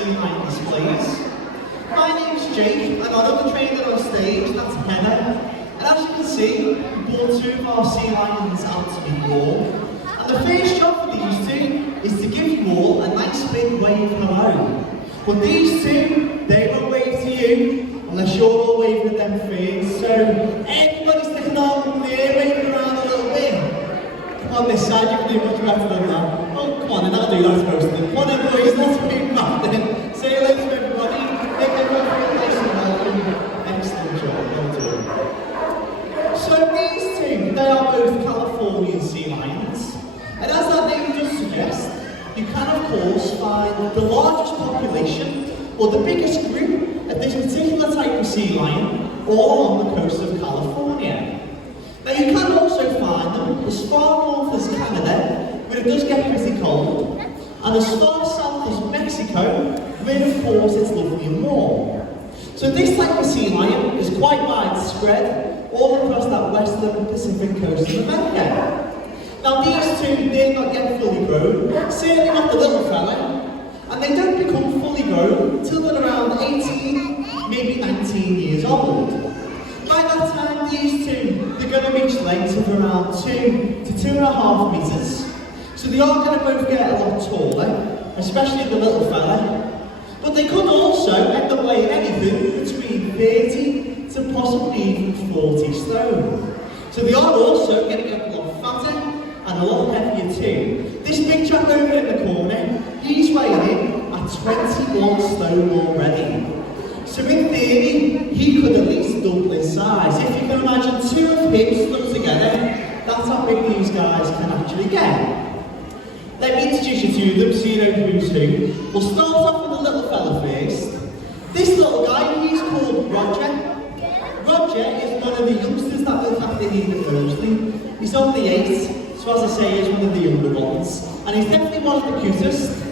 sea lion displays. My name's Jake, I'm our other trainer on stage, that's Henna. And as you can see, we brought two of our sea lions out to be born. And the first job for these two is to give you all a nice big wave hello. But these two, they won't wave to you unless you're all waving at them first. So everybody sticking on there, waving around a little bit. Come on this side, you can do much better than that. Oh, come on, and I'll do that most of them. Come on then boys, let's move back then. Say hello to everybody. Make everyone feel nice and welcome. Excellent job, well done. So these two, they are both Californian sea lions. And as that name does suggest, you can of course find the largest population or the biggest group of this particular type of sea lion all on the coast of California. Now you can also find them as far north as Canada, where it does get pretty cold, and as far south as Mexico, where of course it's lovely and warm. So this type of sea lion is quite widespread all across that western Pacific coast of America. Now these two, they're not yet fully grown, certainly not the little fella, and they don't become fully grown until they're around 18, maybe 19 years old. By that time, these two, they're going to reach lengths of around 2 to 2.5 metres, so they are going to both get a lot taller, especially the little fella, but they could also end up weighing anything between 30 to possibly even 40 stone. So they are also going to get a lot fatter and a lot heavier too. This big chap over in the corner, he's weighing in at 21 stone already. So in theory, he could at least double his size. If you can imagine two of him stuck together, that's how big these guys can actually get. Let me introduce you to them so you know who's who. We'll start off with the little fella first. This little guy, he's called Roger. Roger is one of the youngsters that we'll have to hear at Knowsley. He's only 8, so as I say, he's one of the younger ones. And he's definitely one of the cutest.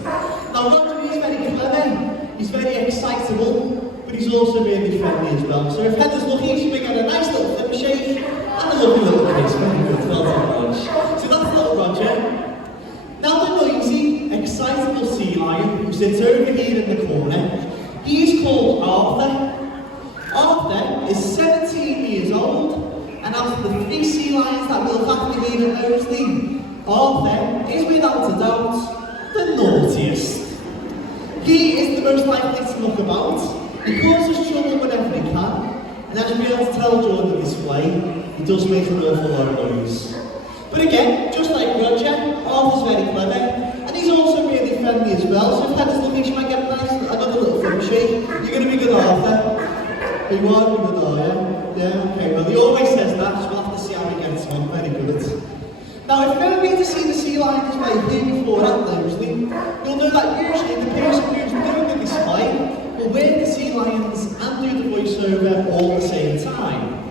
Now Roger is very clever, he's very excitable, but he's also really friendly as well. So if Heather's lucky, she'll get a nice little flip shake and a lovely little kiss. Very good, well done, Roger. So that's little Roger. Now the noisy, excitable sea lion who sits over here in the corner, he's called Arthur. Arthur is 17 years old, and out of the 3 sea lions that we'll have to hear at Knowsley, Arthur is without a doubt the naughtiest. He is the most likely to muck about, he causes trouble whenever he can, and as you'll be able to tell during the display, he does make an awful lot of noise. But again, just like Roger, Arthur's very clever, and he's also really friendly as well, so if Heather's looking, she might get a nice, another little flip shake. You're going to be good, Arthur. You are good, are you? Yeah, okay, well he always says that, so we'll have to see how he gets on. Very good. Now, if you've ever been to see the sea lions right here before at Knowsley, you'll know that usually the person who's doing the display will wear the sea lions and do the voiceover all at the same time.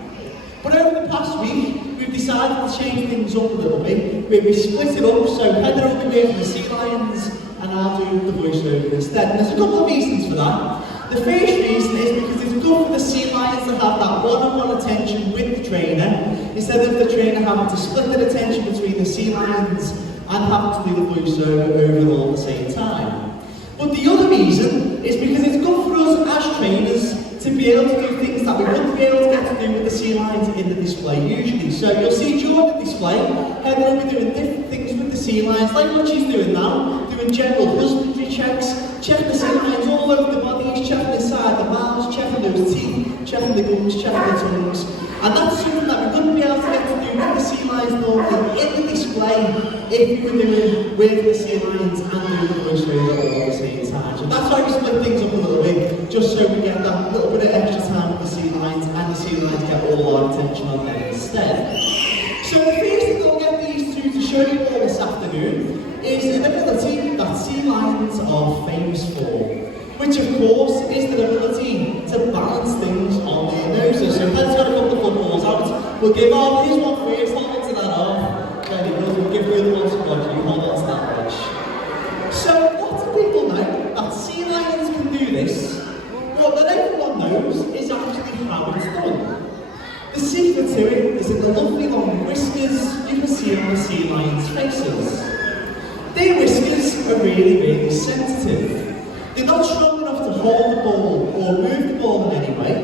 But over the past week, we've decided to change things up a little bit, where we split it up, so Heather will be wearing the sea lions and I'll do the voiceover instead. And there's a couple of reasons for that. The first reason is because it's good for the sea lions to have that one-on-one attention with the trainer, instead of the trainer having to split their attention between the sea lions and having to do the voiceover over all at the same time. But the other reason is because it's good for us as trainers to be able to do things that we wouldn't be able to get to do with the sea lions in the display usually. So you'll see during the display, Heather will be doing different things with the sea lions, like what she's doing now, doing general husbandry checks, checking the sea lions all over the bodies, checking inside the mouths, checking those teeth, checking the gums, checking the tongues. And that's something that we wouldn't be able to get to do with the sea lions normally in the display if we were doing with the sea lions and doing the voiceover all at the same time. So that's why we split things up a little bit, just so we get that little bit of extra time with the sea lions and the sea lions get all our attention on them instead. So the first thing I'll get these two to show you all this afternoon is an ability that sea lions are famous for, which of course is their ability to balance things on their noses. So let's get a couple of footballs out. We'll give off his one first, hold on to that off. Very good, we'll give the other one to Roger, you hold on to that edge. So lots of people know that sea lions can do this, but what everyone knows is actually how it's done. The secret to it is in the lovely long whiskers you can see on the sea lions' faces. Their whiskers are really, really sensitive. They're not strong or move the ball in any way.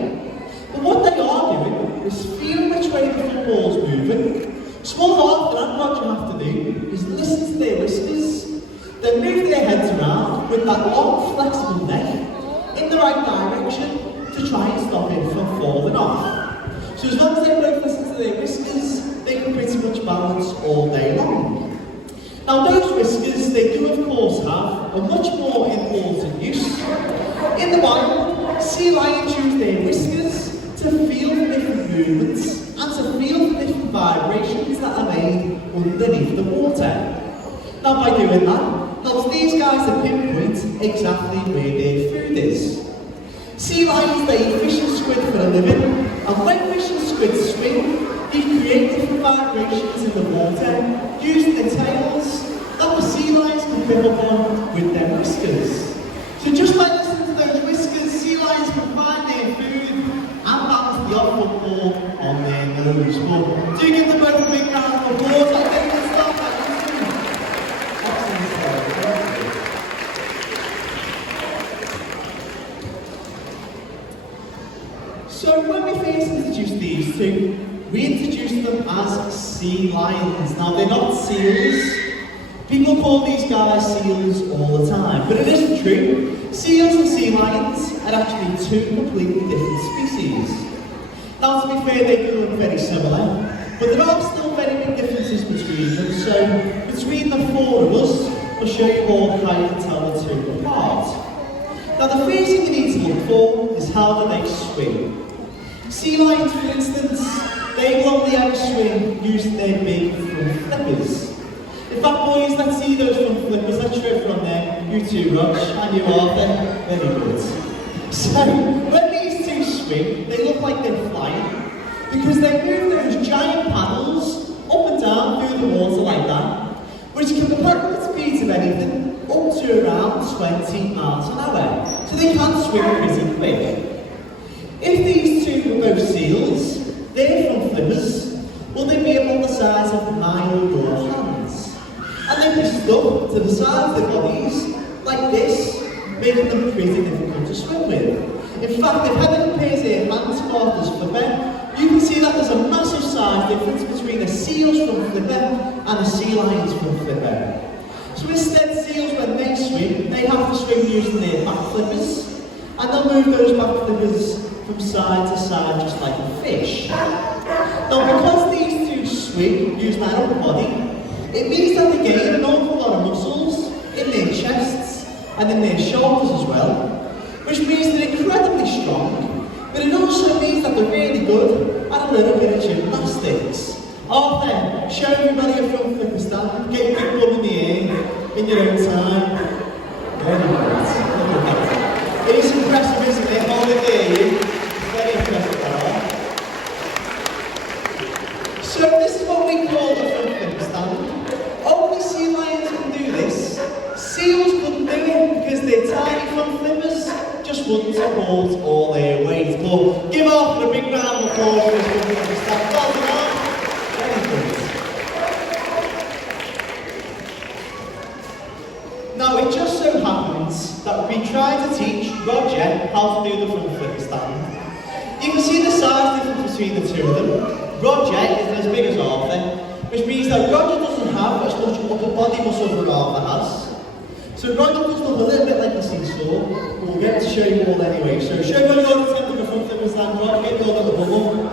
But what they are doing is feeling which way the football's moving. So what Roger have to do is listen to their whiskers, then move their heads around with that long flexible neck in the right direction to try and stop it from falling off. So as long as they both listen to their whiskers, they can pretty much balance all day long. Now those whiskers, they do of course have a much more important use. In the Bible, sea lions use their whiskers to feel the different movements and to feel the different vibrations that are made underneath the water. Now by doing that, helps these guys to pinpoint exactly where their food is. Sea lions, they eat fish and squid for a living, and when fish and squid swim, they create different vibrations in the water using their tails that the sea lions can pick up on with their whiskers. So just by listening to those whiskers, sea lions can find their food and balance the odd football on their nose. But do give them both a big round of applause. I think it's not that easy. So when we first introduced these two, we introduced them as sea lions. Now they're not seals. People call these guys seals all the time, but it isn't true. Seals and sea lions are actually two completely different species. Now to be fair, they do look very similar, but there are still very big differences between them. So between the four of us, we'll show you all how you can tell the two apart. Now the first thing you need to look for is how do they swim. Sea lions, for instance, they will only ever swim using their big front flippers. In fact, boys, let's see those front flippers. Let's show it from there. You two, Rog, and you, Arthur. Very good. So, when these two swim, they look like they're flying because they move those giant paddles up and down through the water like that, which can propel the speeds of anything up to around 20 miles an hour. So they can swim pretty quick. If these two were both seals, their front flippers, will they be about the size of mine or your hands? And they'd be stuck to the sides of their bodies, like this, making them pretty difficult to swim with. In fact, if Heather compares their hands to Arthur's flipper, you can see that there's a massive size difference between a seal's front flipper and a sea lion's front flipper. So instead, seals, when they swim, they have to swim using their back flippers, and they'll move those back flippers from side to side just like a fish. Now because these two swim using their upper body, it means that they gain an awful lot of muscles in their chests and in their shoulders as well, which means they're incredibly strong, but it also means that they're really good at a little bit of gymnastics. Arthur, show everybody a front flipper stand, get your big bum in the air in your own time. Very good. It is impressive, isn't it? Hold it there, you. Very impressive, Carl. So this is what we call the front flipper stand. Only sea lions can do this. Seals couldn't do it because their tiny front flippers just wouldn't support all their weight. But give Arthur a big round of applause for this front flipper stand. Well done. Very good. Now it just so happens that we tried to teach Roger how to do the front flipper stand. You can see the size difference between the two of them. Roger isn't as big as Arthur, which means that Roger doesn't have as much upper body muscle as Arthur has. So Roger does look a little bit like the seesaw, but we'll get to show you all anyway. So show me your attempt at the front flipper stand, Roger, get your little bubble.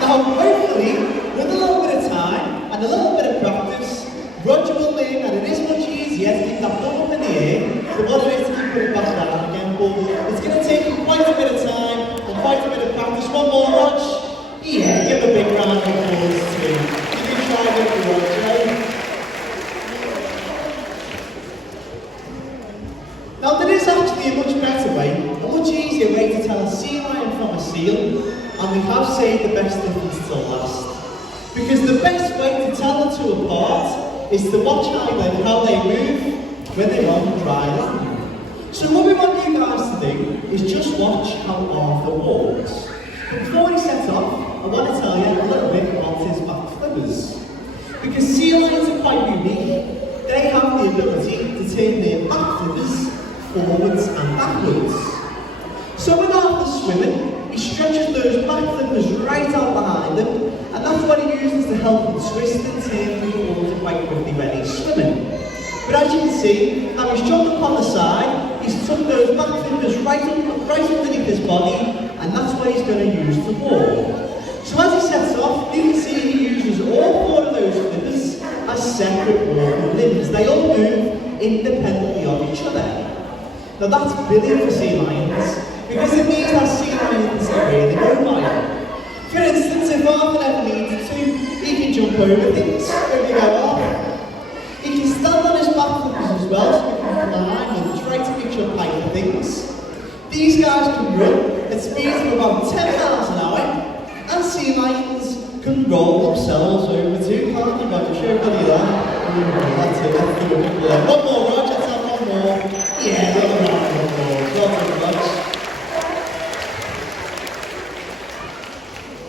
Now hopefully, with a little bit of time and a little bit of practice, Roger will learn that it is much easier to keep that thumb up in the air than what it is to keep it back down again. But it's going to take quite a bit of time and quite a bit of practice. One more, Rog. Yeah, give a big round of applause too. You can try it if you want, right? Now there is actually a much better way, a much easier way to tell a sea lion from a seal, and we have saved the best difference till last. Because the best way to tell the two apart is to watch how they move when they're on dry land. So what we want you guys to do is just watch how Arthur walks. But before he sets off, I want to tell you a little bit about his back flippers. Because sea lions are quite unique. They have the ability to turn their back flippers forwards and backwards. So when Arthur's swimming, he stretches those back flippers right out behind him, and that's what he uses to help him twist and turn through the water quite quickly when he's swimming. But as you can see, now he's jumped up on the side, he's tucked those back flippers right underneath his body, and that's what he's going to use to walk. So as he sets off, you can see he uses all four of those flippers as separate walking limbs. They all move independently of each other. Now that's brilliant for sea lions, because it means that sea lions are really mobile. For instance, if Arthur ever needed to, he can jump over things when we go off. He can stand on his back flippers as well, so he can climb and try to reach up higher things. These guys can run at speeds of about 10 miles an hour, and sea lions can roll themselves over too, can't they? Roger, show everybody that. That's it, let's do a couple there. One more, Roger, let's have one more. Yeah, one more. Well done, Roger.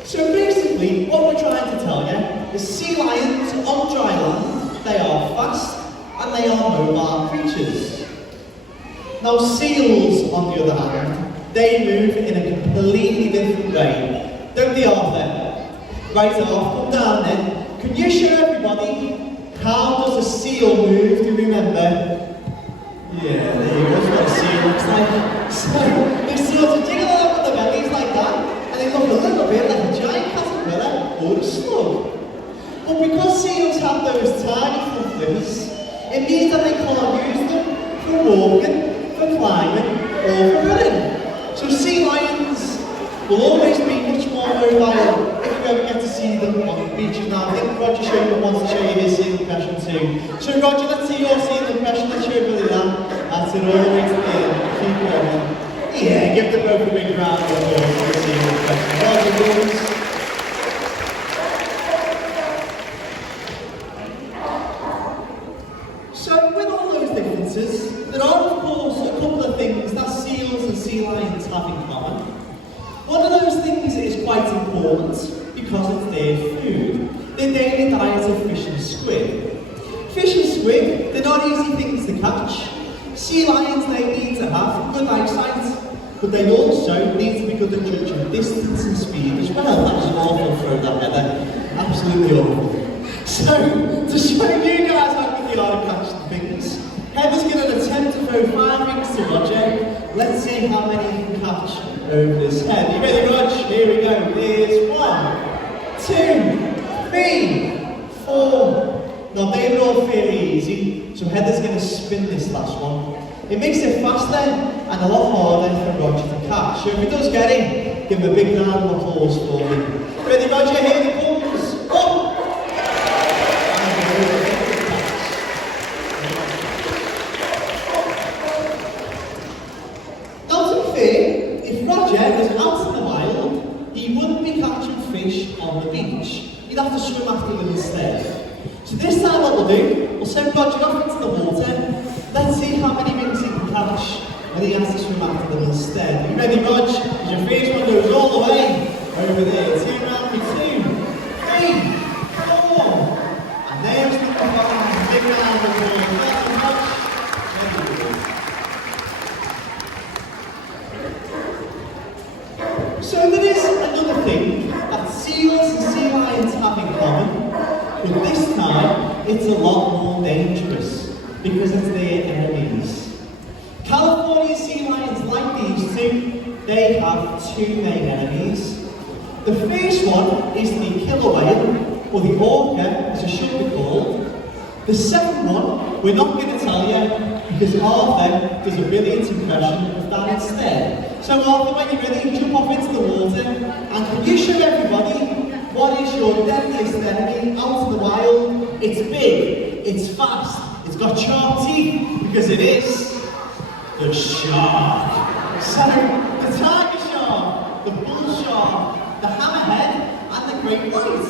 So basically, what we're trying to tell you is sea lions on dry land, they are fast and they are mobile creatures. Now seals, on the other hand, they move in a completely different way. Don't they, Arthur? Right off, come down then. Can you show everybody how does a seal move? Do you remember? Yeah, there you go, that's what a seal looks like. So, these seals are jiggling along with their bellies like that, and they look a little bit like a giant caterpillar or a slug. But because seals have those tiny front flippers, it means that they can't use them for walking, for climbing, or for running. So sea lions will always be much more mobile if you ever get to see them on the beaches. Now I think Roger wants to show you his seal impression too. So Roger, let's see your seal impression. Let's show everybody that. That's it, all the way to the end. Keep going. Yeah, give them both a big round of applause for the seal impression. Roger, please. So with all those differences, there are of course a couple of things that seals and sea lions have in common. One of those things is quite important because it's their food. Their daily diet of fish and squid. Fish and squid, they're not easy things to catch. Sea lions, they need to have good eyesight, but they also need to be good at judging distance and speed as well. That was an awful throw, that Heather. Absolutely awful. So, to show you guys how good they are to catch the things, Heather's going to attempt to throw 5 rings to Roger. Let's see how many he can catch over his head. You ready, Roger? Here we go. Here's 1, 2, 3, 4. Now they were all fairly easy, so Heather's going to spin this last one. It makes it faster and a lot harder for Roger to catch. So if he does get it, give him a big round of applause for me. Ready, Roger? Here he comes. Up! If Roger was out in the wild, he wouldn't be catching fish on the beach. He'd have to swim after them instead. So this time what we'll do, we'll send Roger off into the water. Let's see how many rings he can catch when he has to swim after them instead. Are you ready, Roger? As your first one goes all the way over there. 2 round for 2, 3, 4. And there's the 5. Big round of applause. So there is another thing that seals and sea lions have in common, but this time it's a lot more dangerous because it's their enemies. California sea lions, like these two, they have 2 main enemies. The first one is the killer whale, or the orca as it should be called. The second one we're not going to tell you because Arthur does a brilliant impression of that instead. So Arthur, when you're ready, jump off into the water, and can you show everybody what is your deadliest enemy out in the wild? It's big, it's fast, it's got sharp teeth, because it is the shark. So, the tiger shark, the bull shark, the hammerhead, and the great white,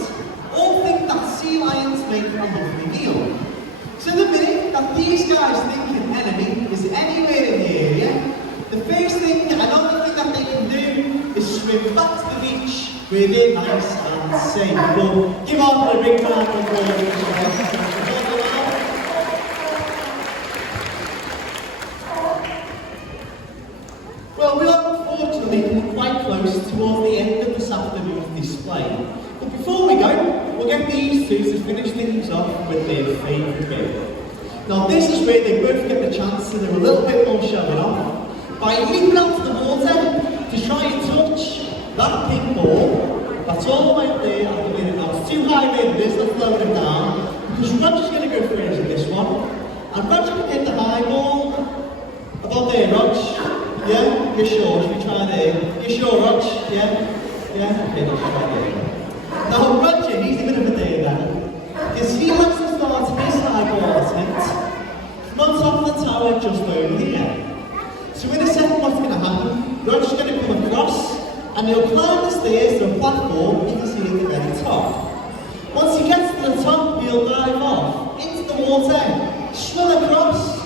all think that sea lions make a lovely meal. So the minute that these guys think an enemy is anywhere in the area, the first thing and only thing that they can do is swim back to the beach where they're nice and safe. But give Arthur a big round of applause. getting quite close towards the end of this afternoon's display. But before we go, we'll get these two to finish things off with their favourite bit. Now this is where they both get the chance to do a little bit more showing off by leaping out to the water to try and touch that pink ball that's all the way up there at the minute. Now it's too high where it is, let's lower it down, because Roger's going to go first in this one. And Roger can hit the high ball. About there, Rog? Yeah? You're sure? Should we try there? You sure, Rog? Yeah? Yeah? Okay, let's try there. Now Roger, he's a bit of a day then, because he likes to start his high ball attempt from on top of the tower just over here. So in a second, what's going to happen? Roger's going to come across, and he'll climb the stairs to a platform you can see at the very top. Once he gets to the top, he'll dive off into the water, swim across,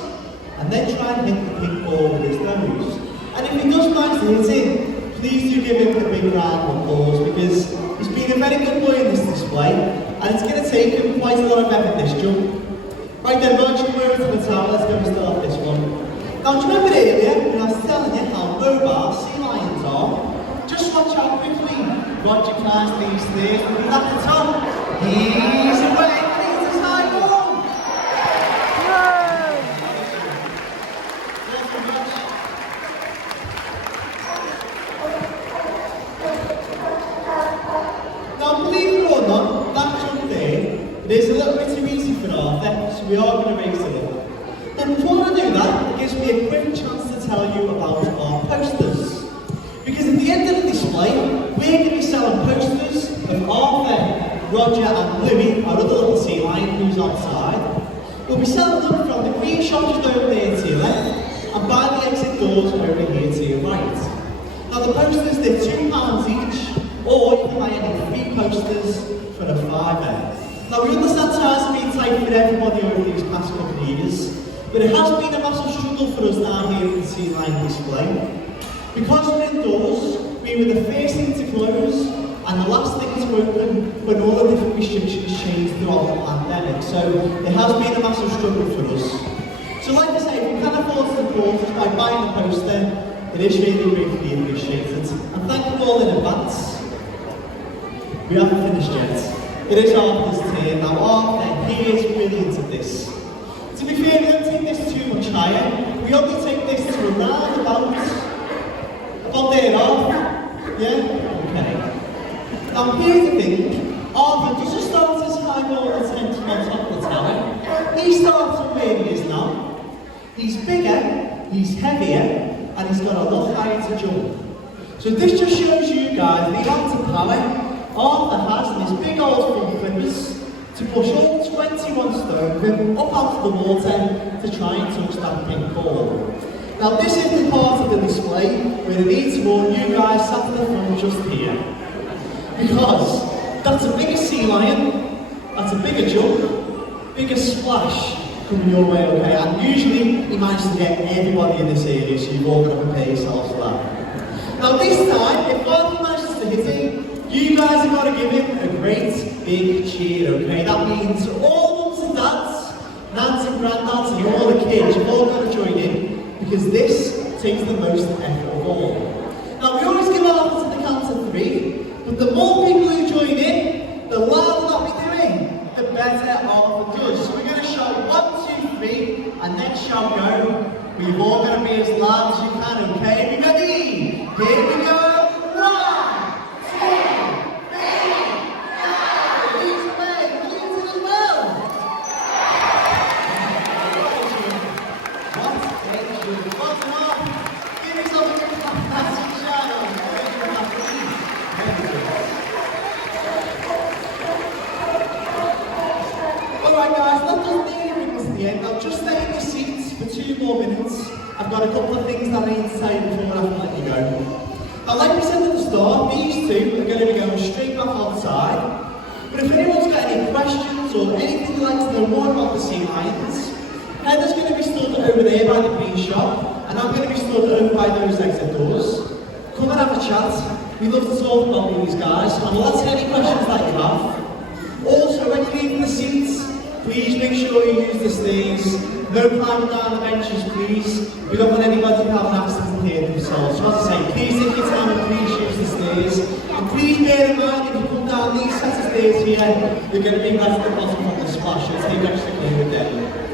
and then try and hit the pink ball with his nose. And if he does manage to hit it, please do give him a big round of applause, because he's been a very good boy in this display, and it's going to take him quite a lot of effort this jump. Right then, Roger, come over to the tower, let's go and start this one. Now, do you remember earlier when I was telling you how mobile sea lions are? Just watch how quickly Roger climbs these stairs, and he's at the top. He's away, and he's his high ball! Now, believe it or not, that jump there, it is a little bit too easy for Arthur, so we are going to raise it up. But before I do that, it gives me a quick chance to tell you about our posters. Because at the end of the display, we're going to be selling posters of Arthur, Roger and Louis, our other little sea lion who's outside. We'll be selling them from the green shop just over there to your left, and by the exit doors over here to your right. Now the posters, they're £2 each, or you can buy any free posters for a £5. Now we understand times have been tight for everybody over these past couple of years, but it has been a massive struggle for us down here at the Sea Lion display. Because we're indoors, we were the first thing to close and the last thing to open when all the different restrictions changed throughout the pandemic. So it has been a massive struggle for us. So like I say, if you can afford to support us by buying a poster, it is really greatly appreciated. And thank you all in advance. We haven't finished yet. It is Arthur's turn. Now Arthur, he is brilliant at this. To be fair, we don't take this too much higher. We only take this to around about there, Arthur. Yeah? Okay. Now here's the thing. Arthur doesn't start his high ball attempt on top of the tower. He starts from where he is now. He's bigger, he's heavier, and he's got a lot higher to jump. So this just shows you guys the amount of power Arthur has in his big old front flippers to push all 21 stone with him up out of the water to try and touch that pink ball. Now this is the part of the display where I need to warn you guys sat in the front just here. Because that's a bigger sea lion, that's a bigger jump, bigger splash coming your way, okay? And usually he manages to get everybody in this area, so you've all got to prepare yourselves for that. Now this time, if Arthur manages to hit him, you guys have got to give him a great big cheer, okay? That means all mums and dads, nads and granddads and all the kids, you've all got to join in, because this takes the most effort of all. Now we always give Arthur to the count of 3, but the more people who join in, the louder that we're doing, the better Arthur does. So we're going to shout 1, 2, 3, and then shout go. We've all got to be as loud as you can, okay? Are you ready? Here we go! I've got a couple of things that I need to say before I let you go. Now, like we said at the start, these two are going to be going straight back outside. But if anyone's got any questions or anything you'd like to know more about the sea lions, Heather's going to be stood over there by the green shop, and I'm going to be stood over by those exit doors. Come and have a chat. We love to talk about these guys, and we'll answer any questions that you have. Also, when you're leaving the seats, please make sure you use the stairs. No climbing down the benches, please. We don't want anybody to have an accident here themselves. So as I say, please take your time. stairs. And please bear in mind, if you come down these set of stairs here, you're going to be left at the bottom of the splash, so take extra care with them.